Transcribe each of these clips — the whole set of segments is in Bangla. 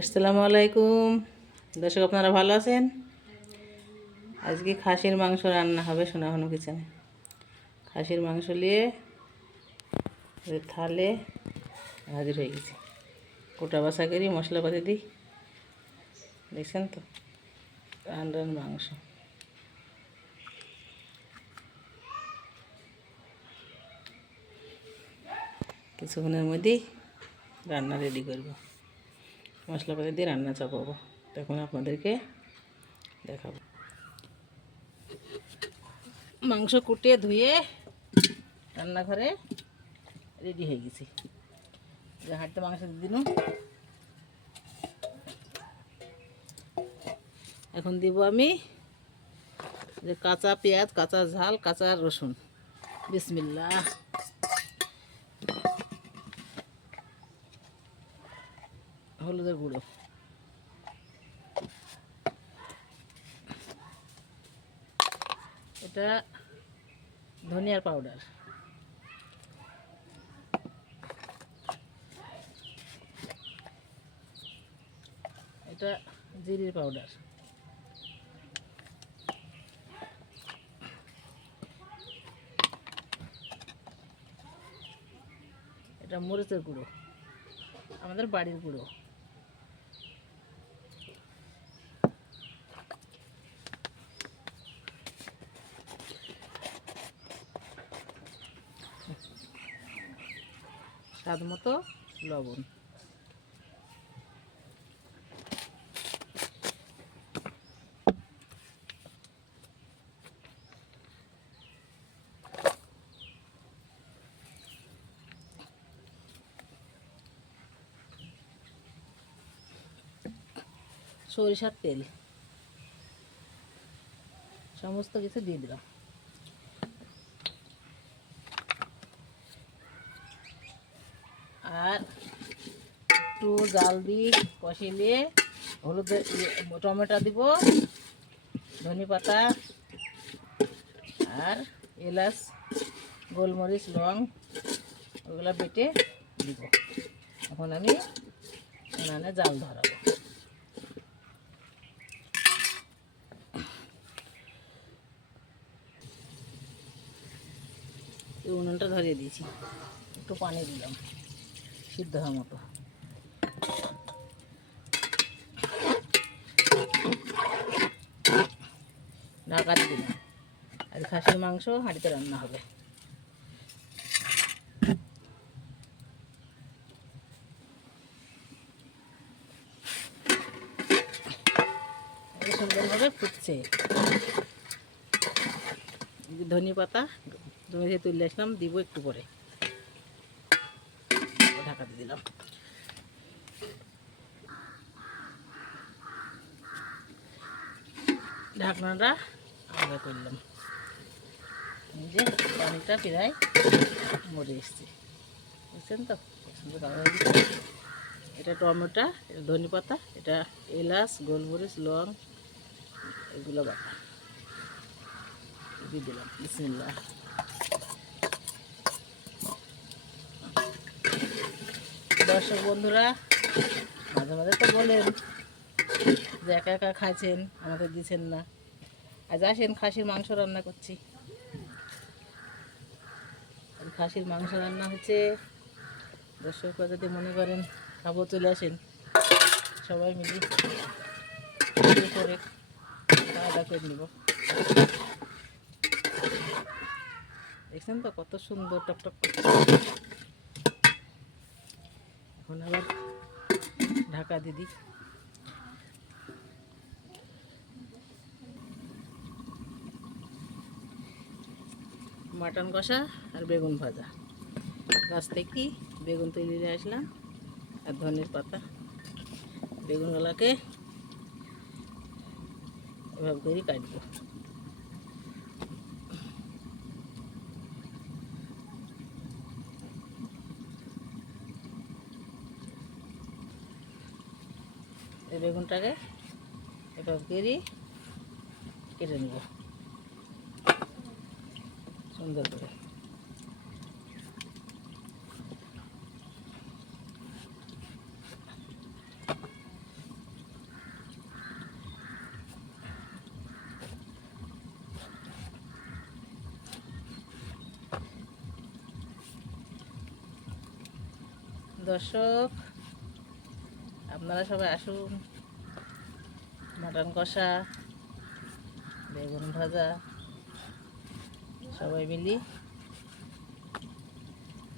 আসসালামু আলাইকুম। দর্শক, আপনারা ভালো আছেন? আজকে খাসির মাংস রান্না হবে সোনাহনু কিচেনে। খাসির মাংস নিয়ে থালে হাজির হয়ে গেছে। গোটা বাসা করি, মশলাপাতি দিই। দেখছেন তো? রান রান মাংস। কিছুক্ষণের মধ্যেই রান্না রেডি করব। মশলাপাতি দিয়ে রান্না চাপাবো। তখন আপনাদেরকে দেখাবো। মাংস কুটিয়ে ধুয়ে রান্নাঘরে রেডি হয়ে গেছি। হাঁটতে মাংস দিন এখন দিব আমি যে কাঁচা পেঁয়াজ, কাঁচা ঝাল, কাঁচা রসুন। বিসমিল্লা হলুদের গুঁড়ো এটা ধনিয়ার পাউডার। এটা জিরির পাউডার। এটা মরিচের গুঁড়ো আমাদের বাড়ির গুঁড়ো। স্বাদ মতো লবণ। সরিষার তেল। সমস্ত কিছু দিয়ে দিলাম আর একটু জাল দিয়ে কষিয়ে হলুদ টমেটো দিব, ধনে পাতা আর এলাচ, গোলমরিচ, লং, ওগুলো বেটে দিব। এখন আমি উনানে জাল ধরাবো। উনুনটা ধরিয়ে দিয়েছি। একটু পানি দিলাম, সিদ্ধ হওয়ার মতো। ঢাকা দিয়ে দিলাম। আর খাসির মাংস হাঁড়িতে রান্না হবে। সুন্দরভাবে ফুটছে। ধনে পাতা জমি থেকে তুলে আসলাম, দিব একটু পরে। ঢাকা দিয়ে দিলাম। ঢাকনাটা আলাদা করলাম। যে পানিটা প্রায় মরে এসছে। বুঝছেন তো? সুন্দর। এটা টমেটো, এটা ধনে পাতা, এটা এলাচ, গোলমরিচ, লং, এগুলো বাটা। দিয়ে দিলাম। বিসমিল্লাহ। দর্শক বন্ধুরা, মাঝে মাঝে তো বলেন যে একা একা খাচ্ছেন আমাদের দিচ্ছেন না। আজ আসেন, খাসির মাংস রান্না করছি। খাসির মাংস রান্না হচ্ছে দর্শকরা যদি মনে করেন, খাব, চলে আসেন। সবাই মিলে করে খাওয়া করে নিব। দেখছেন তো কত সুন্দর টকটক এখন আবার ঢাকা দিদি। মাটন কষা আর বেগুন ভাজা। গাছ থেকে বেগুন তৈরি নিয়ে আসলাম আর ধনের পাতা। বেগুনগুলোকে এভাবে করে কাটবো। এই বেগুনটাকে এভাবে করে কেটে নেব। সুন্দর করে। দর্শক আপনারা সবাই আসুন। মাটন কষা বেগুন ভাজা। সবাই মিলি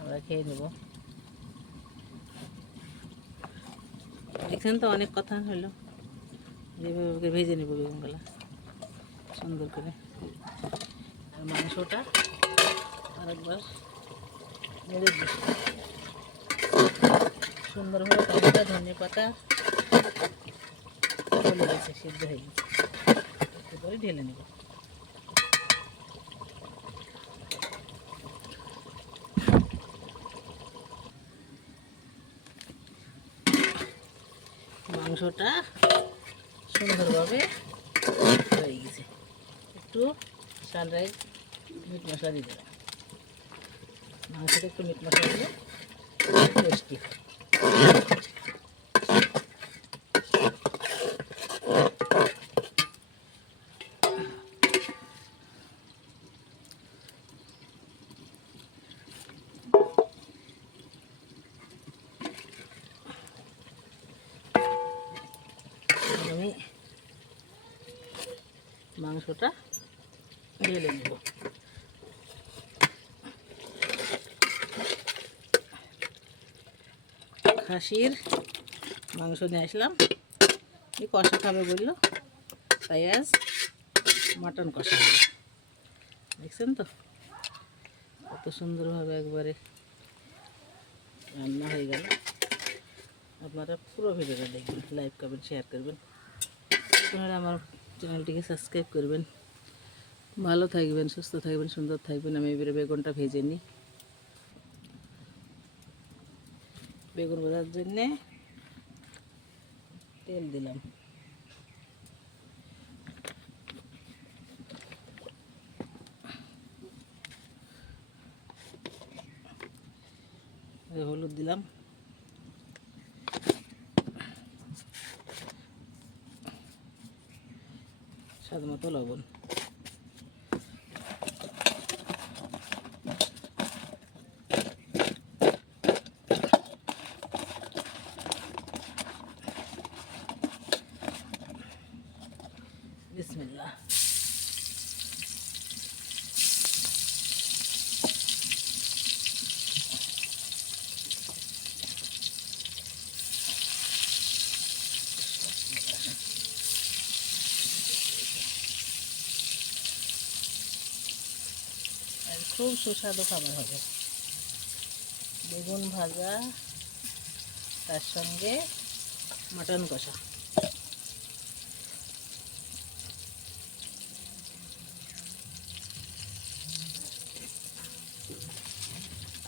আমরা খেয়ে নেব। দেখছেন তো অনেক কথা হলো। যেভাবে ভেজে নেব বেগুনগুলো, সুন্দর করে। আর মাংসটা আরেকবার নেড়ে দিই। সুন্দরভাবে টমেটো ধনে পাতা সিদ্ধ হয়ে গেছে। ঢেলে নেব। মাংসটা সুন্দরভাবে হয়ে গেছে। একটু সানরাইজ মিট মশলা দিয়ে দেবেন মাংসটা একটু মিট মশলা দিলে টেস্টি আমি মাংসটা ঢেলে নেব। খাসির মাংস নিয়ে আসলাম। এই কষা খাবে বলল। তাই আজ মাটন কষা দেখছেন তো? কত সুন্দরভাবে একবারে রান্না হয়ে গেল। আপনারা পুরো ভিডিওটা দেখবেন লাইভ করবেন শেয়ার করবেন। আপনারা আমার চ্যানেলটিকে সাবস্ক্রাইব করবেন। ভালো থাকবেন, সুস্থ থাকবেন, সুন্দর থাকবেন। আমি এবারে বেগুনটা ভেজে নিই। বেগুন ভাজার জন্যে তেল দিলাম। হলুদ দিলাম। স্বাদ লবণ বিসমিল্লাহ আর খুব সুস্বাদু খাবার হবে। বেগুন ভাজা, তার সঙ্গে মটন কষা।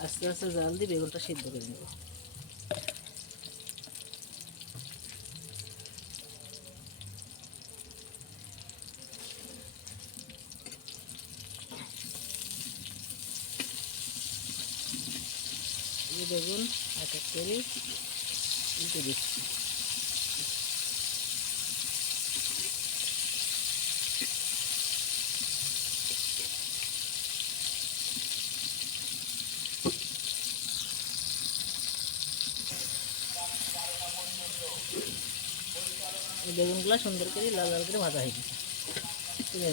আস্তে আস্তে জাল দিয়ে বেগুনটা সিদ্ধ করে নেব। এই বেগুন এক এক করে উল্টে দিচ্ছি। বেগুনগুলো সুন্দর করে লাল লাল করে ভাজা হয়ে গেছে। তুলে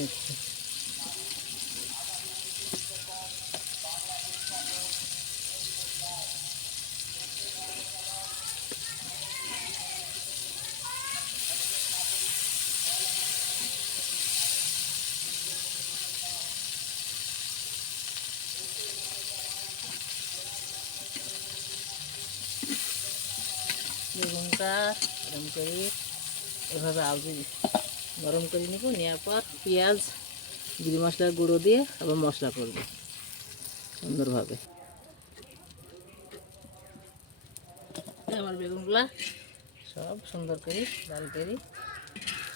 বেগুনটা এরকম করে এভাবে আলু গরম করে নিব, নেওয়ার পর পেঁয়াজ, জিরি মশলার গুঁড়ো দিয়ে আবার মশলা করব সুন্দরভাবে। আমার বেগুনগুলা সব সুন্দর করে লাল করে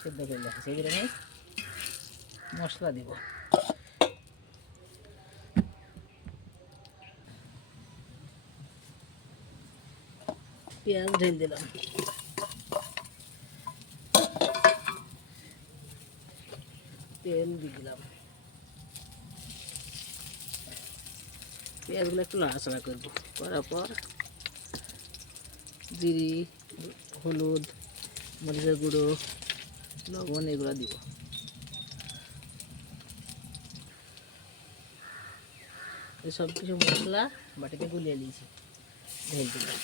সিদ্ধ করে রাখছি এগুলো মশলা দিব। পেঁয়াজ ঢেল দিলাম তেল দিয়ে দিলাম পেঁয়াজগুলো একটু নাড়াচাড়া করব করার পর জিরি হলুদ মরিচের গুঁড়ো লবণ এগুলো দিব এই সব কিছু মশলা বাটিতে গুলিয়ে নিয়েছি। ঢেল দিলাম।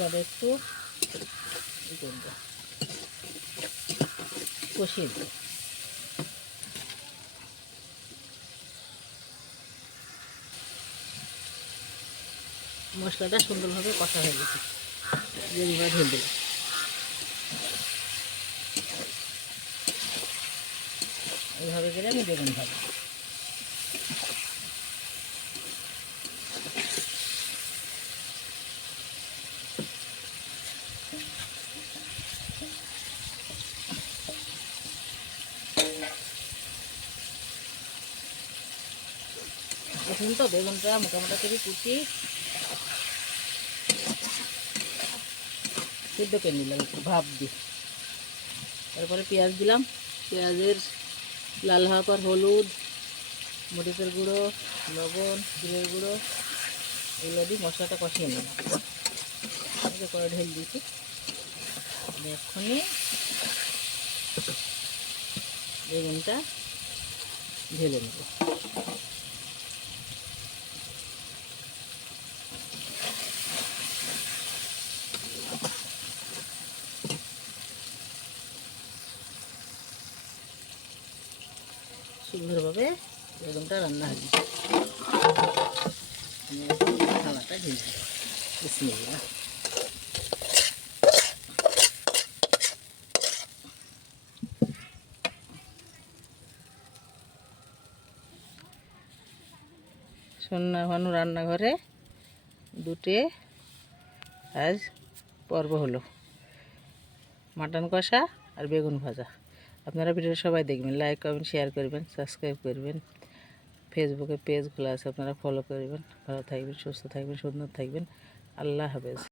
মশলাটা একটু কষিয়ে দেবো মশলাটা সুন্দরভাবে কষা হয়ে গেছে। দিলাম এইভাবে করে আমি বেগুন ভাজবো। দেখুন তো, বেগুনটা মোটামোটা করে কুচি। সিদ্ধ করে নিলাম একটু, ভাপ দিয়ে। তারপরে পেঁয়াজ দিলাম। পেঁয়াজের লাল হওয়ার পর হলুদ, মরিচের গুঁড়ো, লবণ, জিরের গুঁড়ো এগুলো দিয়ে মশলাটা কষিয়ে নিলাম। করে ঢেল দিয়েছি। এক্ষুনি বেগুনটা ঢেলে নেব। সুন্দরভাবে বেগুনটা রান্না হবে আমি থালাটা সন্ধ্যা ভানু রান্নাঘরে দুটে আজ পর্ব হলো। মাটন কষা আর বেগুন ভাজা। আপনারা ভিডিও সবাই দেখবেন লাইক করবেন শেয়ার করবেন সাবস্ক্রাইব করবেন। ফেসবুকে পেজ খোলা আছে, আপনারা ফলো করবেন। ভালো থাকবেন, সুস্থ থাকবেন, সুন্দর থাকবেন। আল্লাহ হাফেজ।